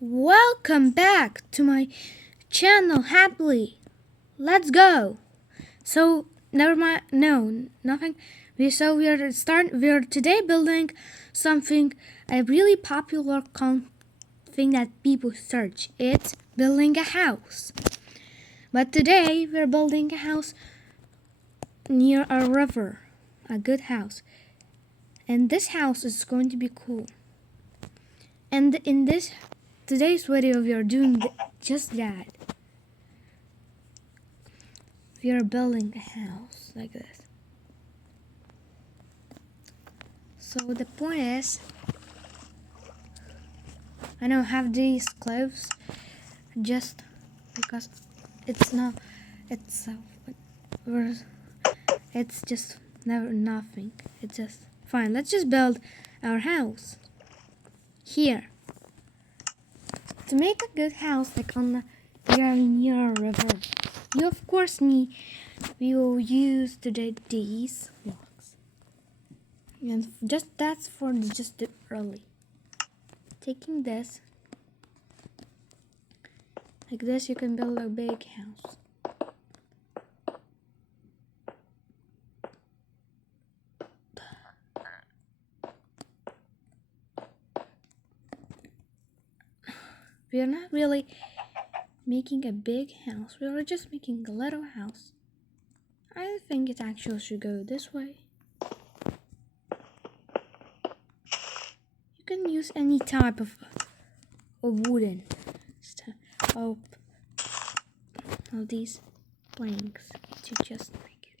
Welcome back to my channel happily. Let's go. So never mind. No, nothing. We're today building something a really popular thing that people search. It's building a house. But today we're building a house near a river, a good house. And this house is going to be cool. And in today's video we are doing just that. We are building a house like this. So the point is, I don't have these clothes just because it's just never nothing. It's just fine. Let's just build our house here. To make a good house like on the near a river, you of course we will use today these blocks. And that's for just the early. Taking this like this, you can build a big house. We are not really making a big house. We are just making a little house. I think it actually should go this way. You can use any type of wooden stuff. These planks to just make it.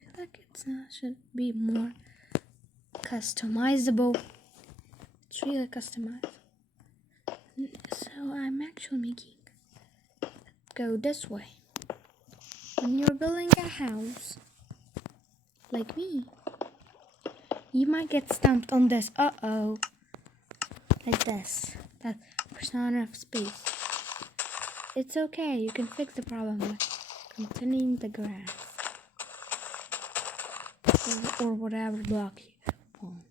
I feel like should be more customizable. It's really customized. So I'm actually making it go this way. When you're building a house, like me, you might get stumped on this. Like this. That there's not enough space. It's okay. You can fix the problem by continuing the grass or whatever block you want.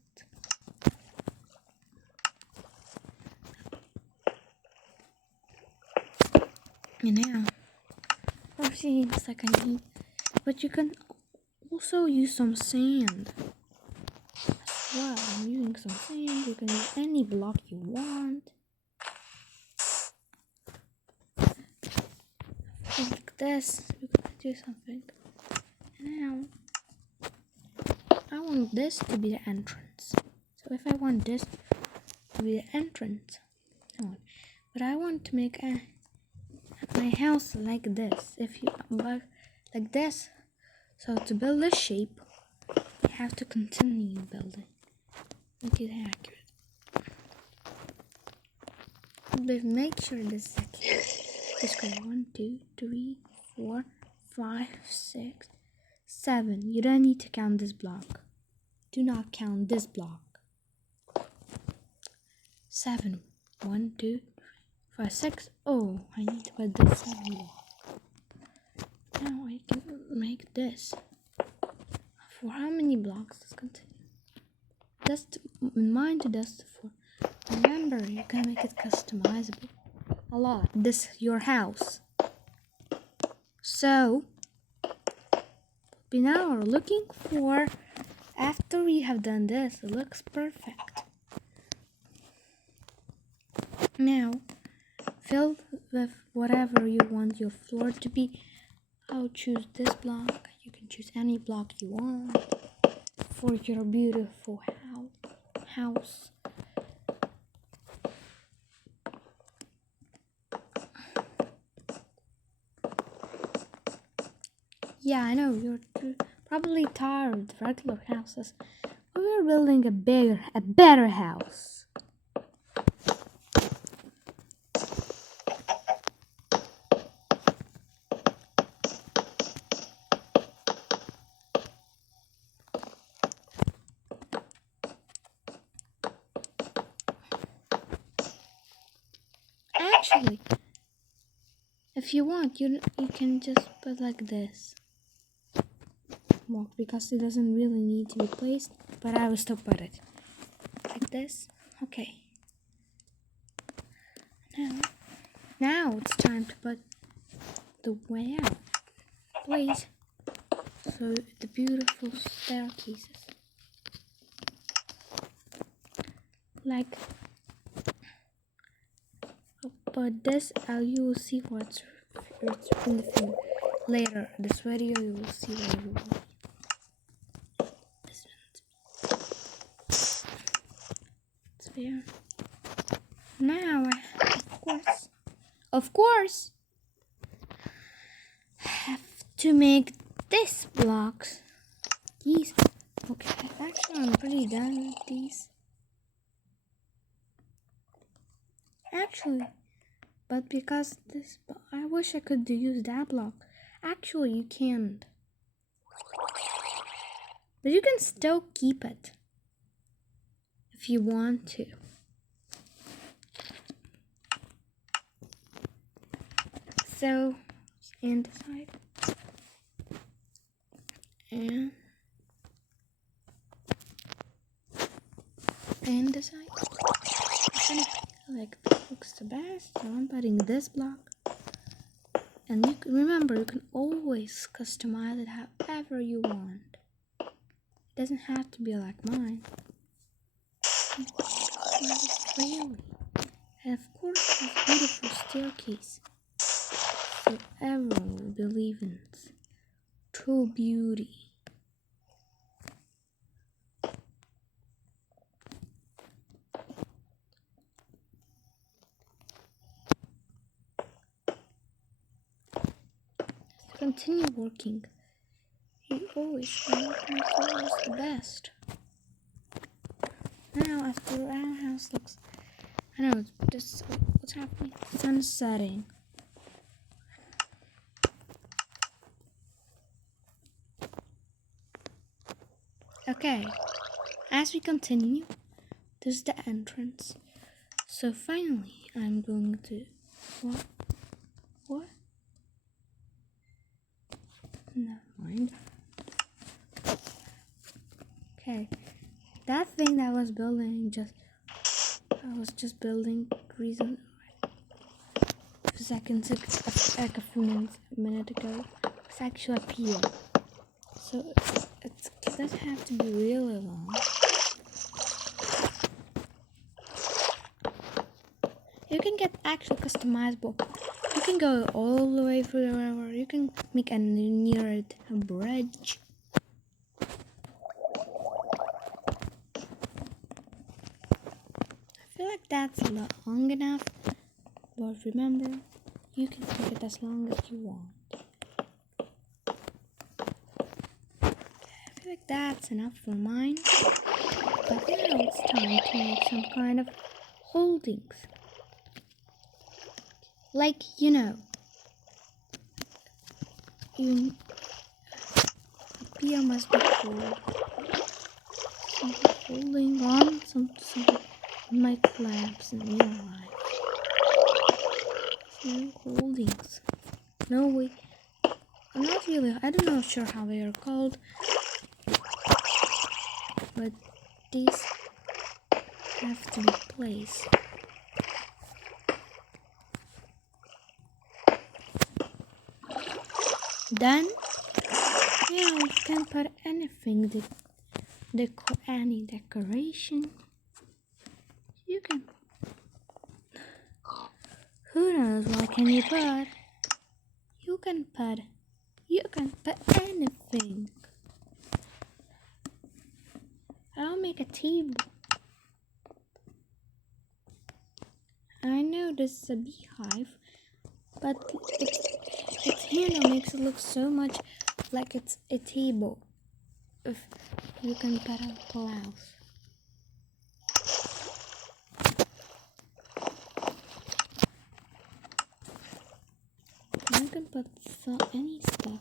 And now, for seems like I need, but you can also use some sand. Wow, I'm using some sand. You can use any block you want. Like this, you can do something. And now, I want this to be the entrance. So if I want this to be the entrance, but I want to make my house like this. If you like this, so to build this shape, you have to continue building. Make it accurate. But make sure this is accurate. Just go 1, 2, 3, 4, 5, 6, 7. You don't need to count this block. Do not count this block. 7. 1, 2, 3, 5, 6. Oh, I need to put this 7 block. Now I can make this. For how many blocks? Let's continue. Just mind to dust for. Remember, you can make it customizable a lot. This your house. So we now are looking for. After we have done this, it looks perfect. Now fill with whatever you want your floor to be. I'll choose this block. You can choose any block you want for your beautiful house. Yeah, I know you're probably tired of regular houses. But we're building a better house. Actually, if you want, you can just put like this. Because it doesn't really need to be placed, but I will still put it like this. Okay. Now it's time to put the way out, please. So the beautiful staircases, like, but this you will see what's in the film later. This video you will see what it will be. It's there. Now, of course, have to make this blocks. These. Okay, actually, I'm pretty done with these. Actually, but because this, I wish I could use that block. Actually, you can't. But you can still keep it if you want to. So, and the side. And the side. I feel like this looks the best, so I'm putting this block. And you can remember, you can always customize it however you want. It doesn't have to be like mine. Really. And of course, this beautiful staircase, so everyone will believe in its true beauty. Continue working. You always make yours the best. Now, after our house looks, I know this. What's happening? The sun is setting. Okay. As we continue, this is the entrance. So finally, I'm going to what? Never mind. Okay, that thing that I was building I was just building reason seconds like a few minutes ago. It's actually up here, so it doesn't have to be really long. You can get actually customizable. You can go all the way through the river. You can make near it a bridge. I feel like that's long enough, but remember, you can make it as long as you want. I feel like that's enough for mine. But now it's time to make some kind of holdings. Like, you know, Pia must be cool. Something holding on, something might collapse in real life. No holdings. No way. I'm not really, I don't know sure how they are called. But these have to be placed. Then, yeah, you can put anything, any decoration. You can. Who knows what can you put? You can put anything. I'll make a table. I know this is a beehive, but its handle makes it look so much like it's a table. If you can put a blouse. You can put any stuff.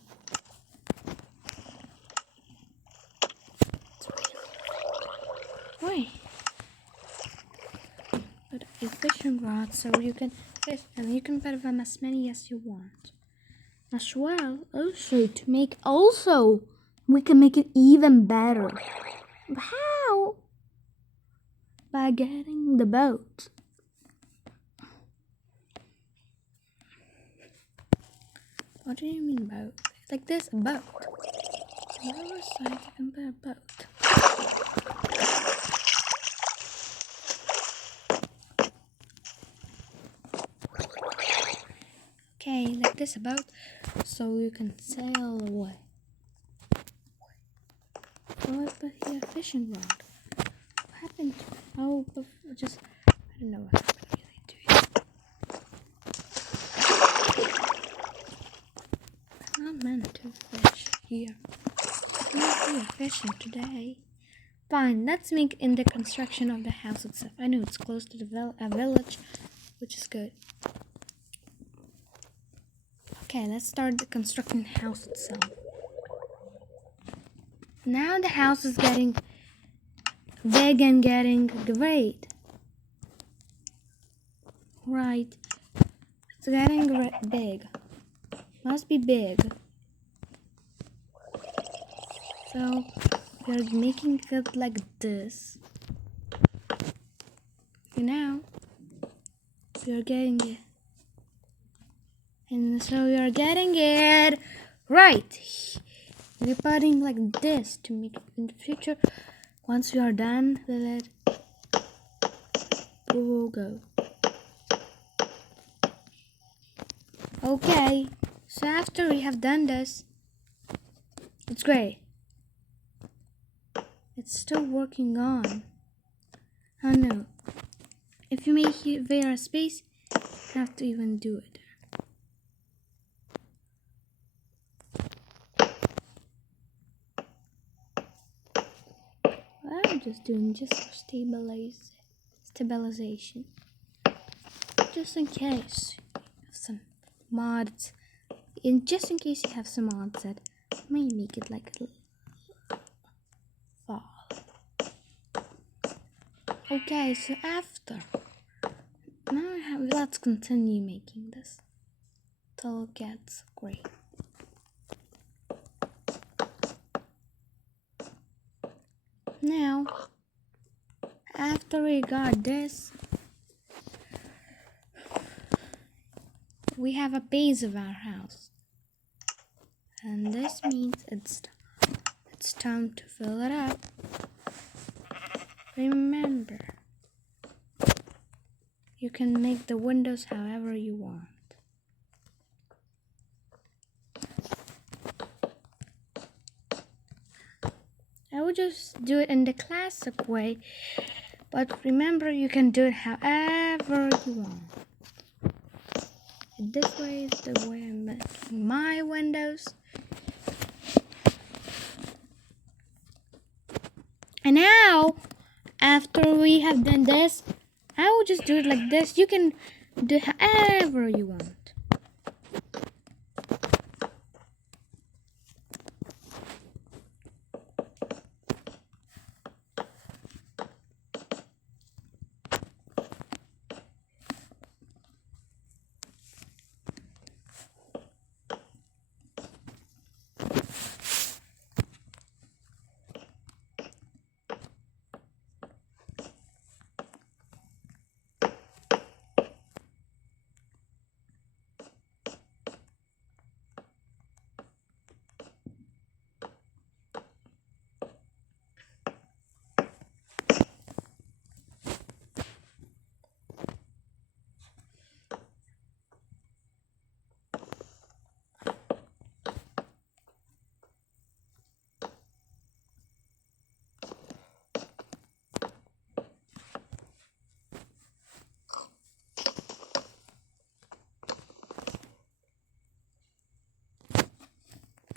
Why? Put a fishing rod so you can fish, and you can put them as many as you want. As well, we can make it even better. How? By getting the boat. What do you mean boat? Like this, a boat. On the other side, you can put a boat. Okay, like this, a boat, so you can sail away. Oh, I put here a fishing rod. What happened? Oh, just, I don't know what happened really to it. I'm not meant to fish here. I'm not here fishing today. Fine, let's make in the construction of the house itself. I know it's close to the a village, which is good. Okay, let's start the constructing the house itself. Now the house is getting big and getting great. Right, it's getting big. Must be big. So we're making it like this. You know, we're getting it. And so you're getting it right. We're putting like this to make it in the future. Once we are done with it, we will go. Okay, so after we have done this, it's great. It's still working on. Oh no. If you make there a space, you have to even do it. What I'm just doing just for stabilization. Just in case you have some mods. Just in case you have some mods that may make it like a fall. Okay, so after. Now let's continue making this till it gets great. Now, after we got this, we have a base of our house. And this means it's time to fill it up. Remember, you can make the windows however you want. I would just do it in the classic way, but remember you can do it however you want. And this way is the way I'm making my windows. And now, after we have done this, I will just do it like this. You can do it however you want.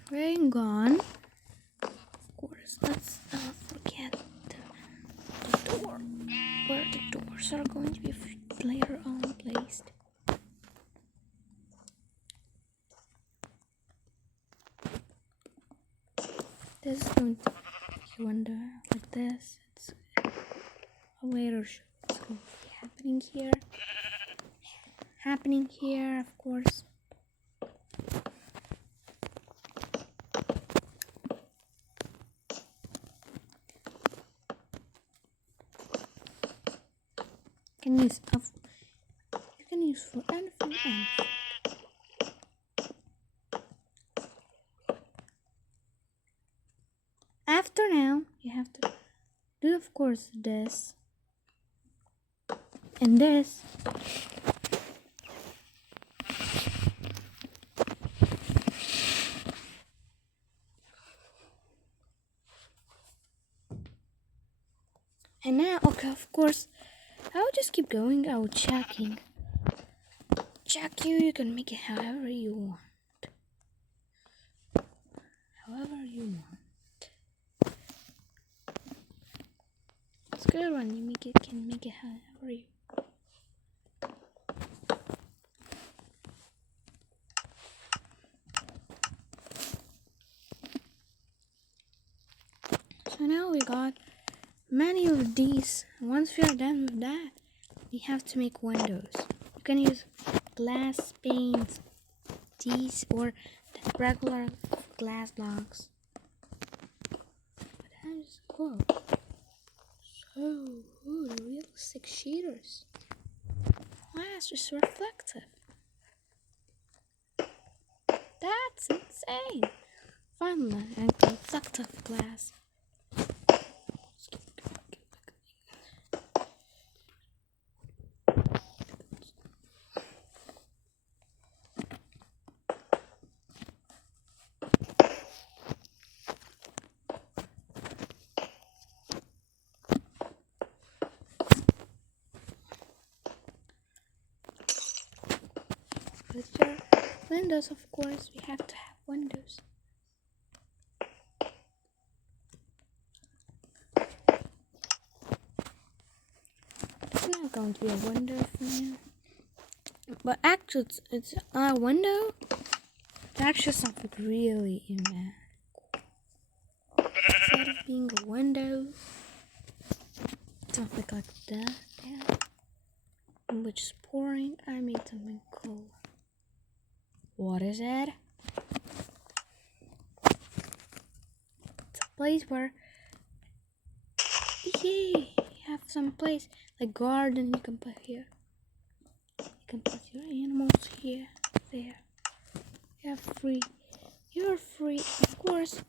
Rain gone. Of course, let's not forget the door, where the doors are going to be later on placed. This is going to be window like this. It's a later show. It's going to be happening here, of course. You can use for anything. have to do, of course, this and this. And now, okay, of course, I'll just keep going. I'll checking. Check you. You can make it however you want. However you want. It's good when you can make it however you want. So now we got many of these. Once we are done with that, we have to make windows. You can use glass panes, these, or the regular glass blocks. But that is cool. So, ooh, the realistic shaders. Glass is reflective. That's insane. Fun and reflective glass. With your windows, of course, we have to have windows. It's not going to be a window for now. But actually, it's a window. It's actually something really mad. Instead of being a window, something like that, yeah. Which is pouring, I made something cool. What is it? It's a place where, yay, you have some place like garden you can put here. You can put your animals here, there. You're free. You're free, of course.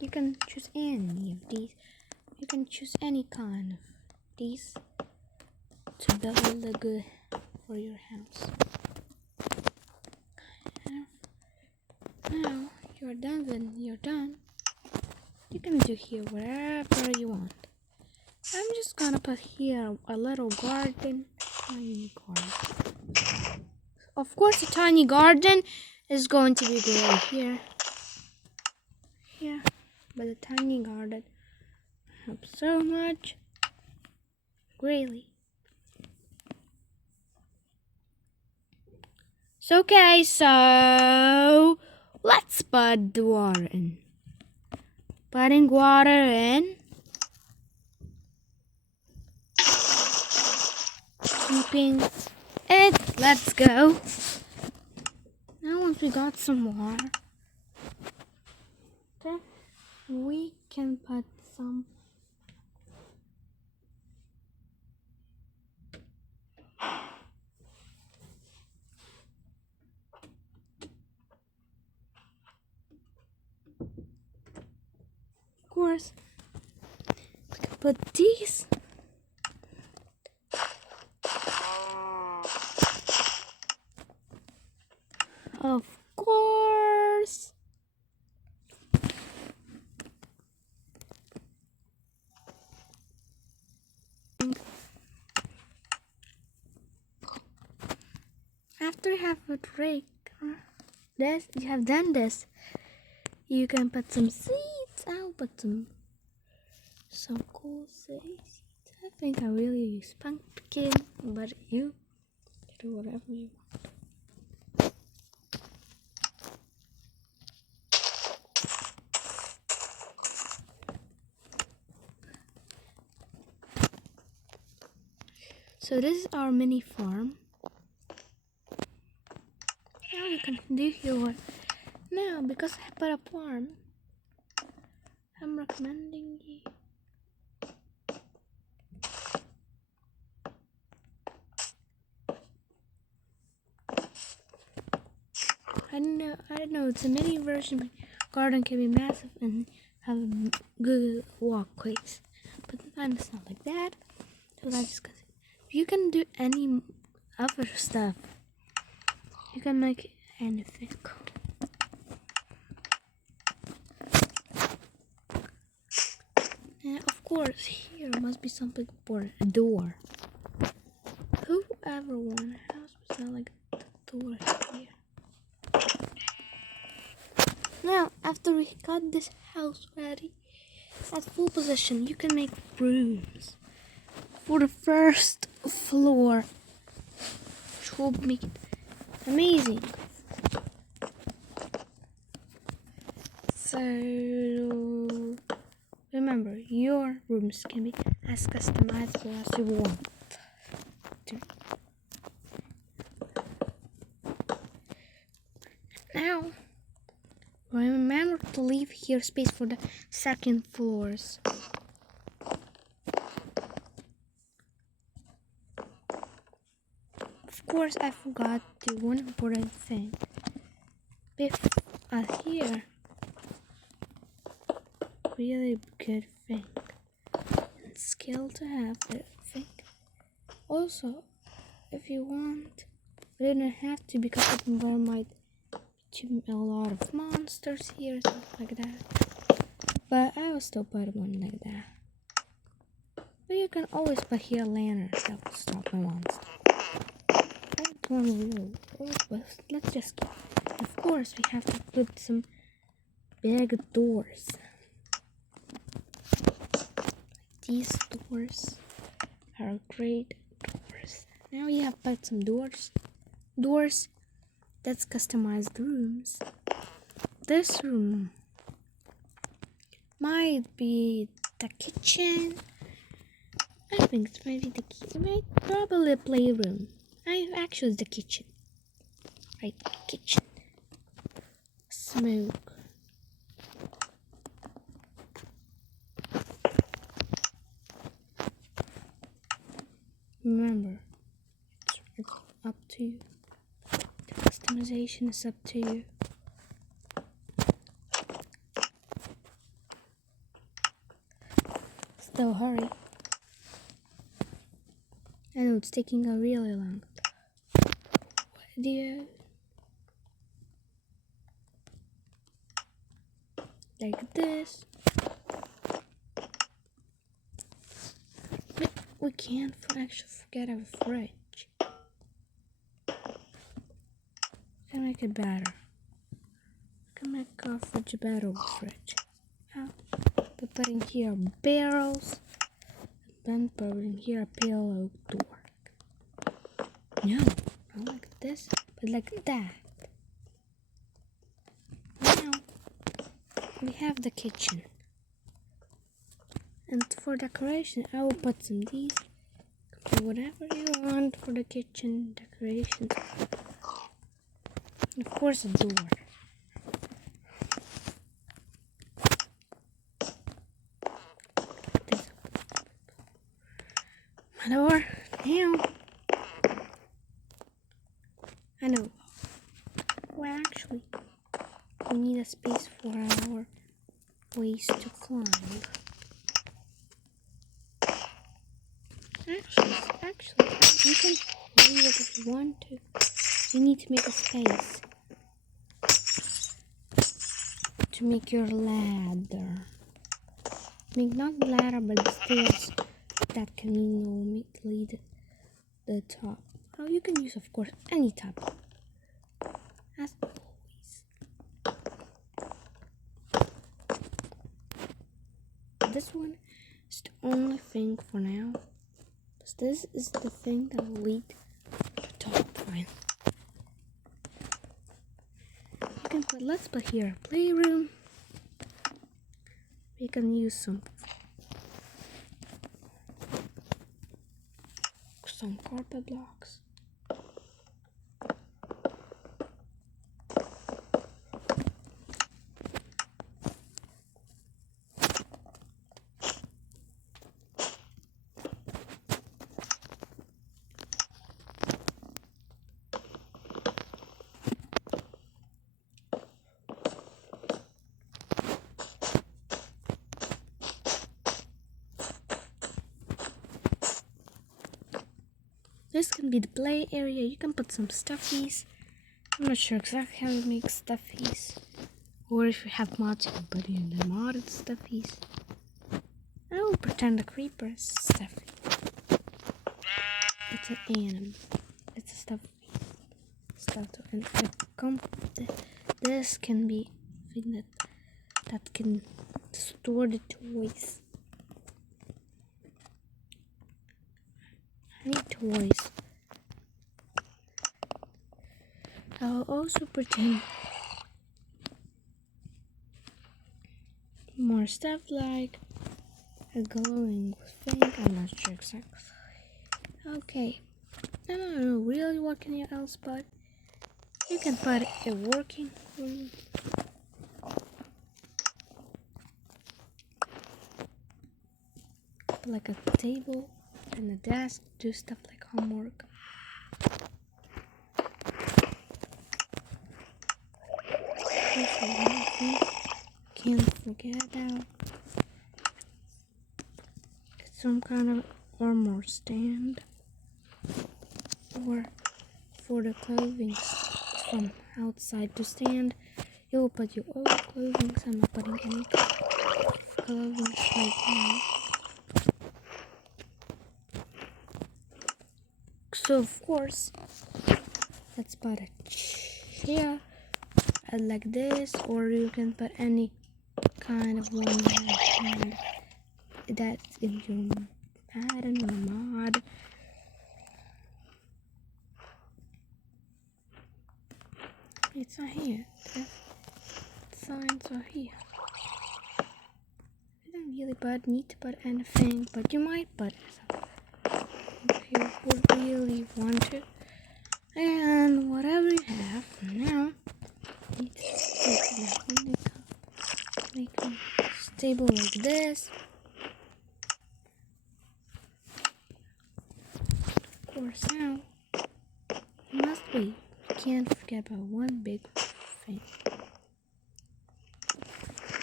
You can choose any of these. You can choose any kind of these to build a good for your house. Now you're done. When you're done, you can do here wherever you want. I'm just gonna put here a little garden, tiny garden. Of course, a tiny garden is going to be great here. Here, but a tiny garden helps so much. Really. So, okay, so let's put the water in. Putting water in. Keeping it. Let's go. Now once we got some water, okay, we can put some of course we can put these. Of course. After you have a drink, this you have done this, you can put some seeds. I'll put some cool seeds. I think I really use pumpkin, but you do whatever you want. So this is our mini farm. Now you can do your. Now because I put a farm, I'm recommending you. I don't know. It's a mini version. garden can be massive and have good walkways. But mine is not like that. So that's because you can do any other stuff. You can make anything. And of course, here must be something for a door. Whoever won a house was not like the door here. Now, after we got this house ready at full position, you can make rooms for the first floor, which will make it amazing. So remember, your rooms can be as customizable as you want to. Now, remember to leave here space for the second floors. Of course, I forgot the one important thing. Here, really good thing and skill to have, I think. Also, if you want, you don't have to, because there might be a lot of monsters here, something like that. But I will still put one like that. But you can always put here lanterns that will stop the monster. That's one rule. But let's just keep. Of course, we have to put some big doors. These doors are great doors. Now we have put some doors. Doors that's customized rooms. This room might be the kitchen. I think it's maybe the kitchen. Might probably a playroom. Actually, the kitchen. Right, kitchen. Smoke. Remember, it's up to you. The customization is up to you. Still hurry. I know it's taking a really long video. Like this. But we can't actually forget our fridge. We can make it better. We can make our fridge a better fridge. How? By putting here barrels. Then putting here a pillow door. No, not like this, but like that. Now we have the kitchen. And for decoration, I will put some these. Do whatever you want for the kitchen decorations. And of course, a door. My door. Now. I know. Well, actually, we need a space for our ways to climb. Actually, you can leave it if you want to. You need to make a space to make your ladder. Make not the ladder, but the stairs that can lead the top. Oh, you can use, of course, any top. As always. This one is the only thing for now. Because this is the thing that will lead to the top fine. You can put, let's put here a playroom. We can use some carpet blocks. this can be the play area. You can put some stuffies. I'm not sure exactly how to make stuffies. Or if you have mods, you can put in the modded stuffies. I will pretend the creeper is stuffy. It's an animal. It's a stuffy. And this can be a thing that can store the toys. I need toys. I'll also pretend more stuff like a glowing thing. I'm not sure exactly. Okay. I don't know really what can you else put. You can put a working room. Like a table and a desk. Do stuff like homework. Also, one thing can't forget about. Some kind of armor stand. Or for the clothing from outside to stand. You'll put your old clothing. I'm not putting any clothing right now. So of course, let's put a chair like this, or you can put any kind of one that's in your pattern or mod. It's not here. The signs are here. You don't really need to put anything, but you might put something if you would really want to. And whatever you have now, you need to make a table like this. Of course, now must be. You can't forget about one big thing.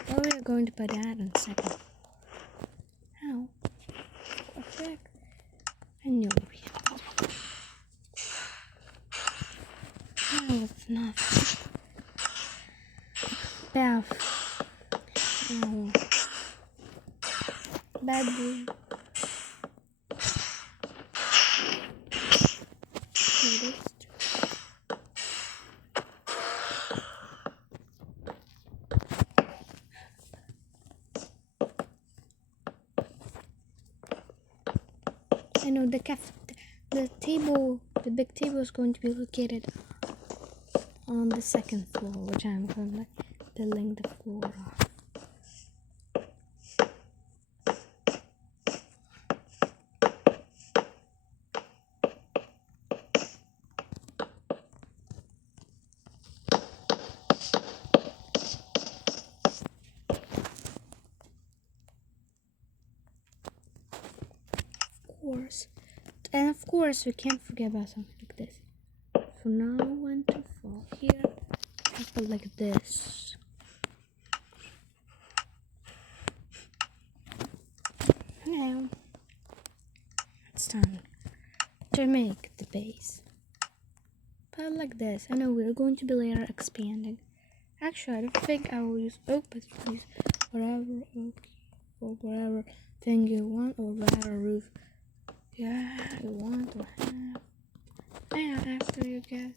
Well, we are going to put that in a second. How? What the heck? I know we have to. No, it's not. Bath. No. Bedroom. I know the big table is going to be located on the second floor, which I'm going to building the floor off. And of course we can't forget about something like this. For now when to fall here, I put like this. Now it's time to make the base. Put like this. I know we're going to be later expanding. Actually, I don't think I will use oak, but use whatever oak or whatever thing you want, or whatever roof you want to have. And after you get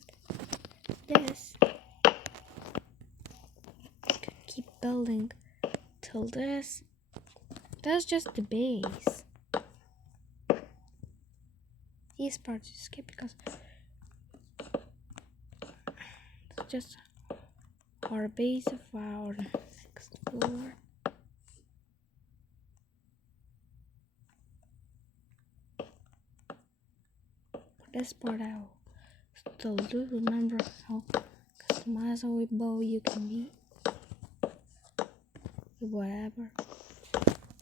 this, you can keep building till this. That's just the base. These parts you skip because it's just our base of our next floor. This part I will still do. Remember how customizable you can be. Whatever.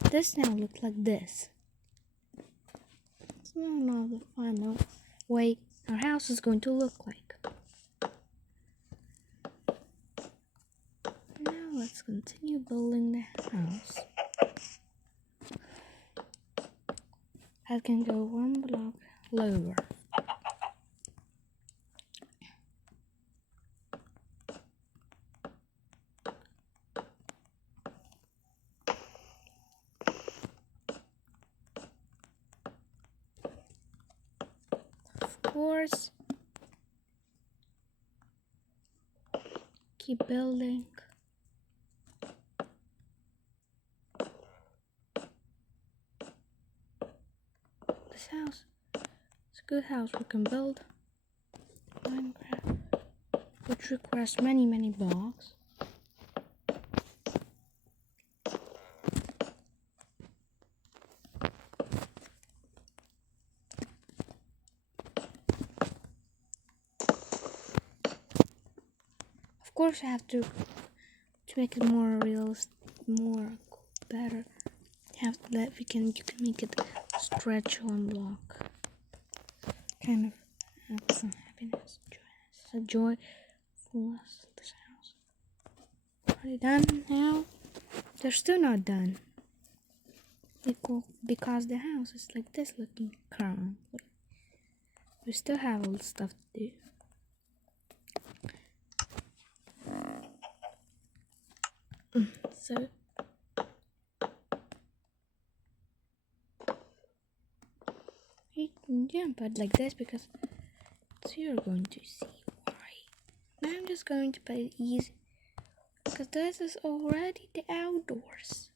This now looks like this. It's not the final way our house is going to look like. Now let's continue building the house. I can go one block lower. course. Keep building. This house is a good house we can build. Minecraft, which requires many blocks. Of course, I have to make it more realistic, more better. You can make it stretch one block. Kind of have some happiness, joyfulness. This house. Are they done now? They're still not done. Because the house is like this looking currently. We still have all the stuff to do. So yeah, but like this because so you're going to see why. Now I'm just going to put it easy because this is already the outdoors.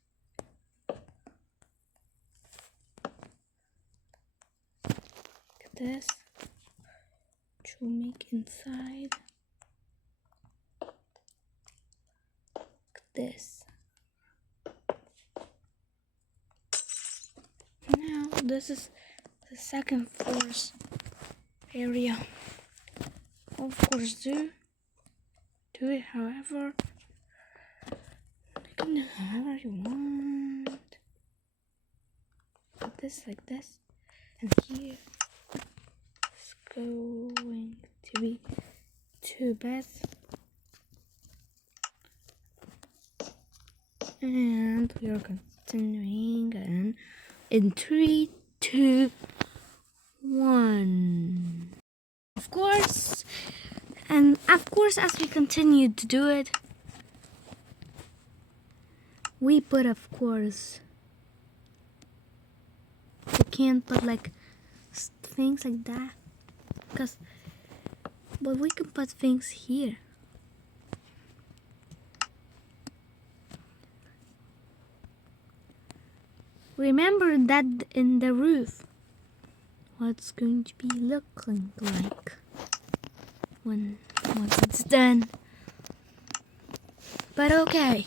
Look at this to make inside. Look at this. Now this is the second floor's area. Of course, do it however. You can do however you want. Put this like this, and here it's going to be 2 beds, and we are continuing and in 3, 2, 1. Of course, as we continue to do it, we put, of course, we can't put like things like that, but we can put things here. Remember that in the roof, what's going to be looking like once it's done. But okay,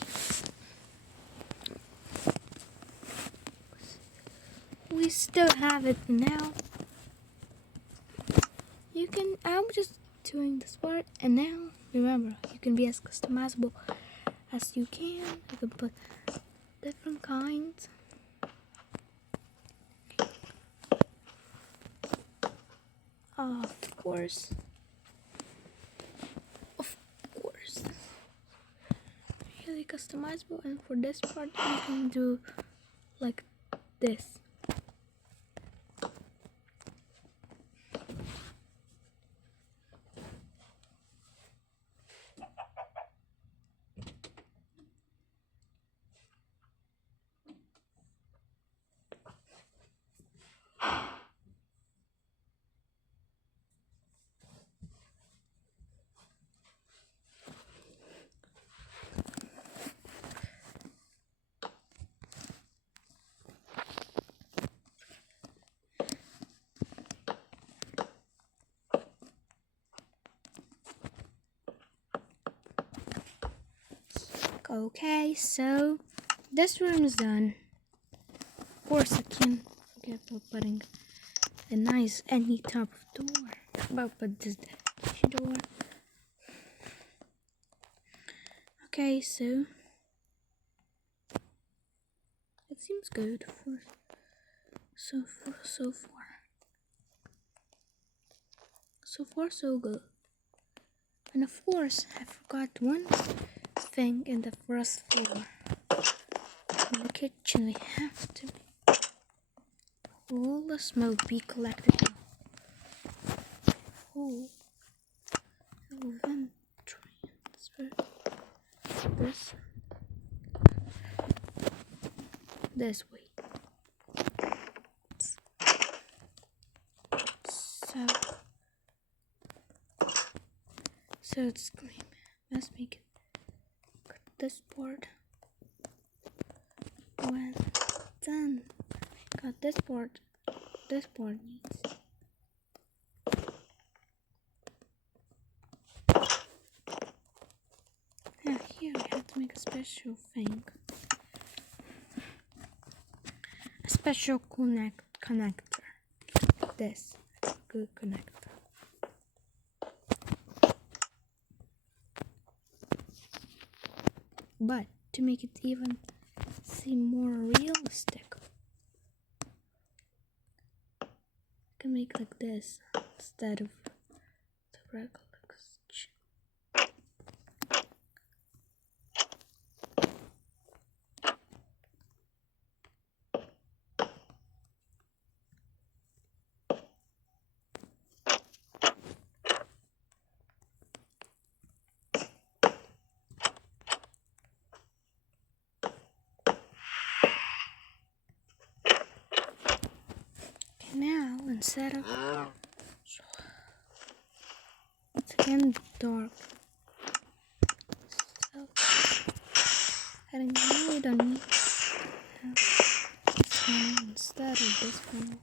we still have it now. I'm just doing this part, and now remember, you can be as customizable as you can. You can put different kinds. Of course, really customizable, and for this part you can do like this. Okay, so this room is done. Of course, I can't forget about putting a nice any type of door. But this door. Okay, so it seems good for so far so good. And of course, I forgot one thing in the first floor. In the kitchen, we have to all the smoke be collected. Oh, vent transfer this way. So So it's green. Let's make it this board. When done, got this board needs. Yeah, here we have to make a special thing. A special connector. This good connector. But to make it even seem more realistic, I can make like this instead of the regular. Now instead of it's again dark, so I really don't need this one instead of this one.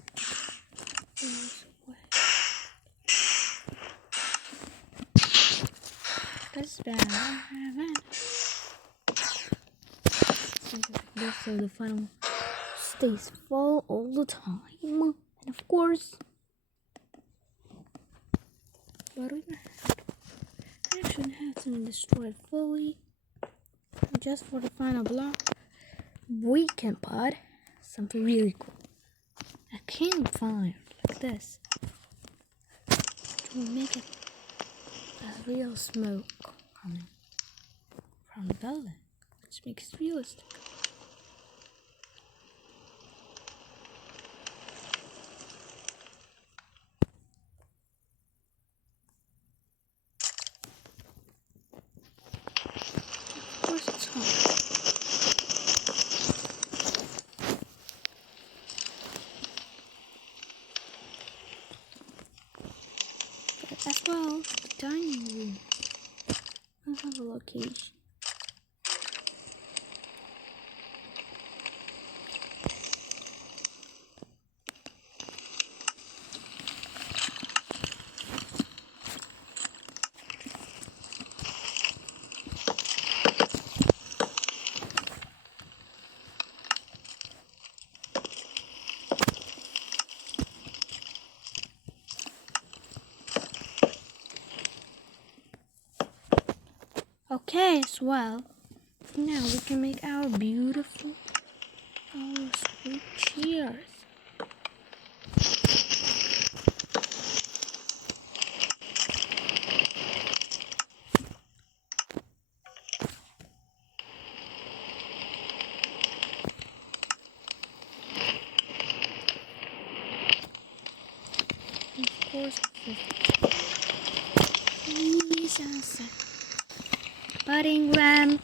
That's bad. I haven't. This so the funnel stays full all the time. And of course, but we don't have to destroy it fully. Just for the final block, we can put something really cool. A campfire like this to make it a real smoke coming from the building, which makes it realistic. Of course it's hot. But as well, the dining room. I have a location. Okay, as well, now we can make our beautiful, sweet cheers. And of course, putting them,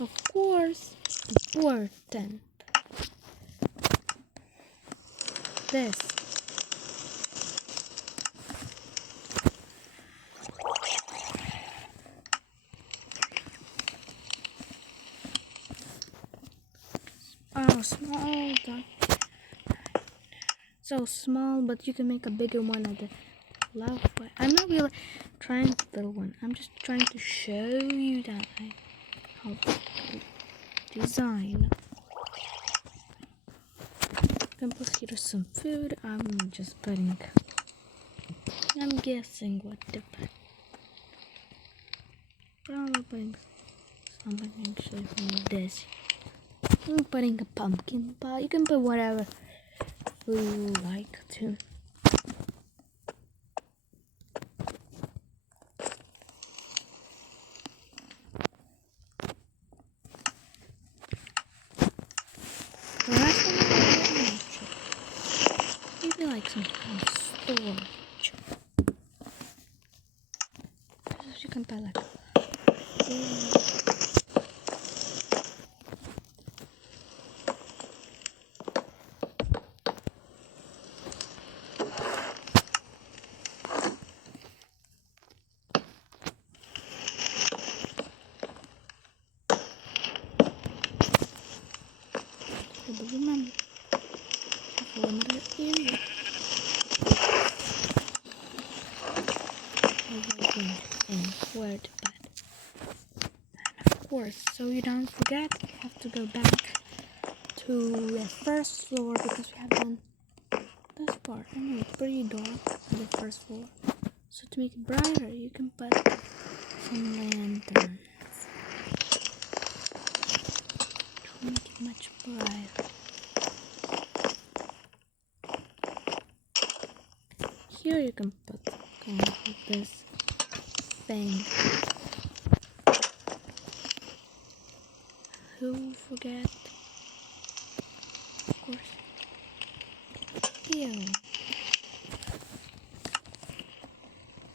of course, important. This. Oh, small dot. So small, but you can make a bigger one at the left way. I'm not really trying to build one. I'm just trying to show you that I help design. Can put here some food. I'm just putting. I'm guessing what to put. Probably putting something actually from this. I'm putting a pumpkin pie. You can put whatever you like to. Maybe like some kind of storage. Because you can buy like course, so you don't forget, we have to go back to the first floor because we have done this part. I know it's pretty dark on the first floor. So to make it brighter, you can put some lanterns to make it much brighter. Here you can put kind of like this thing. Who forget? Of course. Ew.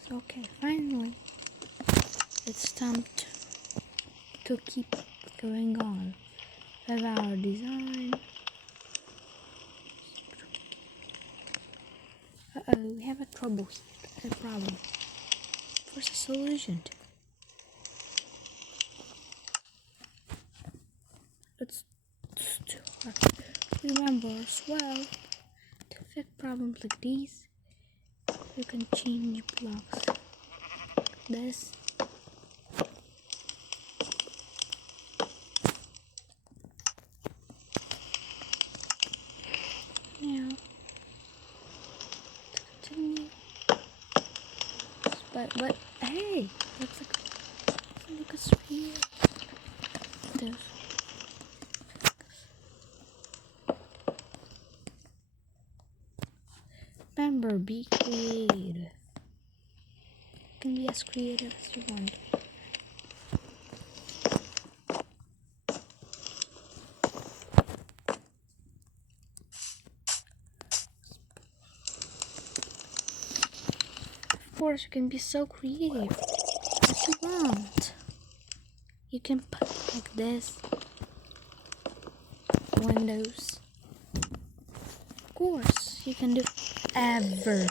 So okay, finally, it's time to keep going on with our design. We have a trouble here, a problem. What's the solution to it? It's too hard to remember as well. To fix problems like these, you can change blocks like this. Now, to continue. But hey, looks like a sphere. This. Remember, be creative. You can be as creative as you want. Of course, you can be so creative as you want. You can put like this windows. Of course, you can do everything.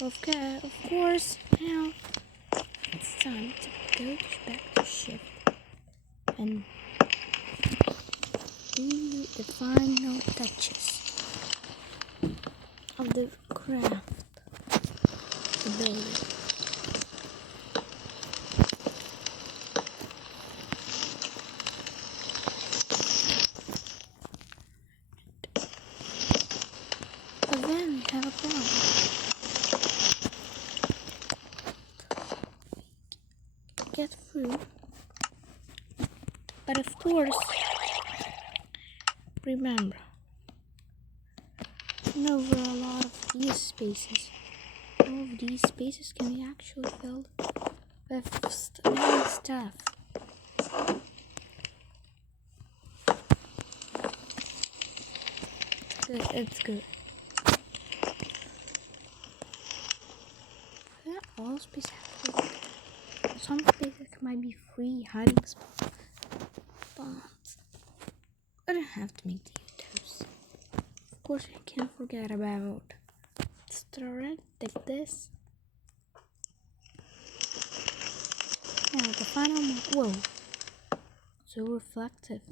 Okay, of course, now it's time to go back to shift and do the final touches of the craft, the building. But then we have a problem. Get through, but of course, remember, over a lot of these spaces, all of these spaces can be actually filled with many stuff. It's good. Not all spaces have to be. Some spaces might be free hiding spots, but I don't have to make the U-turns. Of course, I can't forget about storage like this. Now the final whoa, so reflective.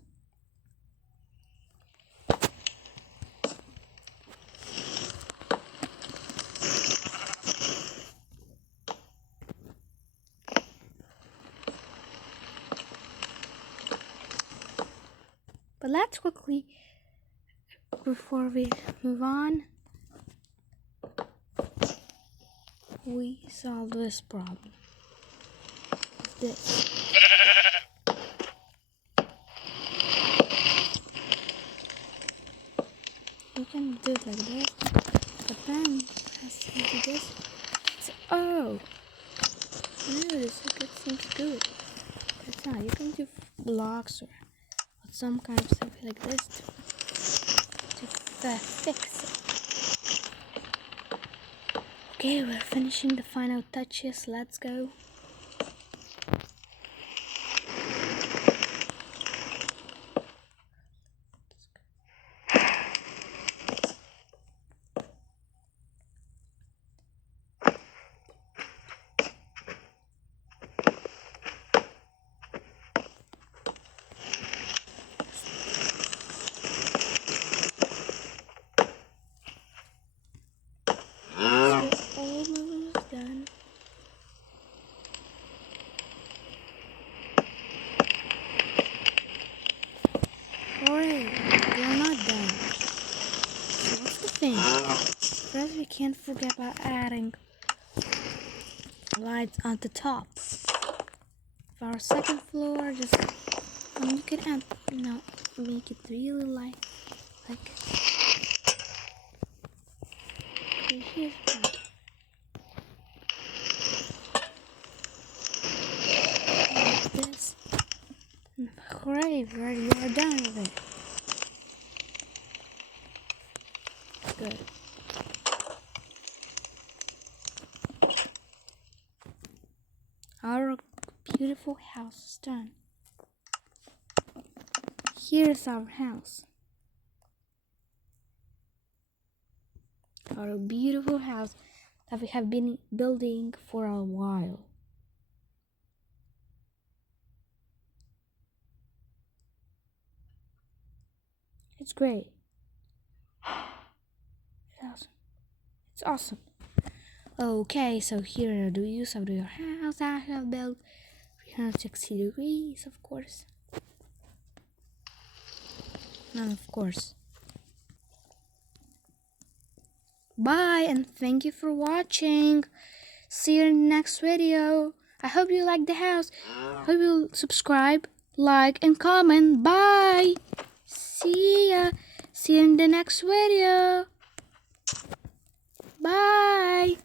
But let's quickly, before we move on, we solve this problem. This. You can do it like this, but then as you do this, it's, oh, no, this seems good. It's not. You can do blocks or some kind of stuff like this to fix it. Okay, we're finishing the final touches. Let's go. don't forget about adding lights on the top of our second floor. Just you can add, make it really like okay, here's one. Like this. Hooray, you are done with it. Good. Our beautiful house is done. Here's our house. Our beautiful house that we have been building for a while. It's great. It's awesome. It's awesome. Okay, so here are the views of your house I have built. 360 degrees, of course. And of course. Bye, and thank you for watching. See you in the next video. I hope you like the house. Hope you'll subscribe, like, and comment. Bye. See ya. See you in the next video. Bye.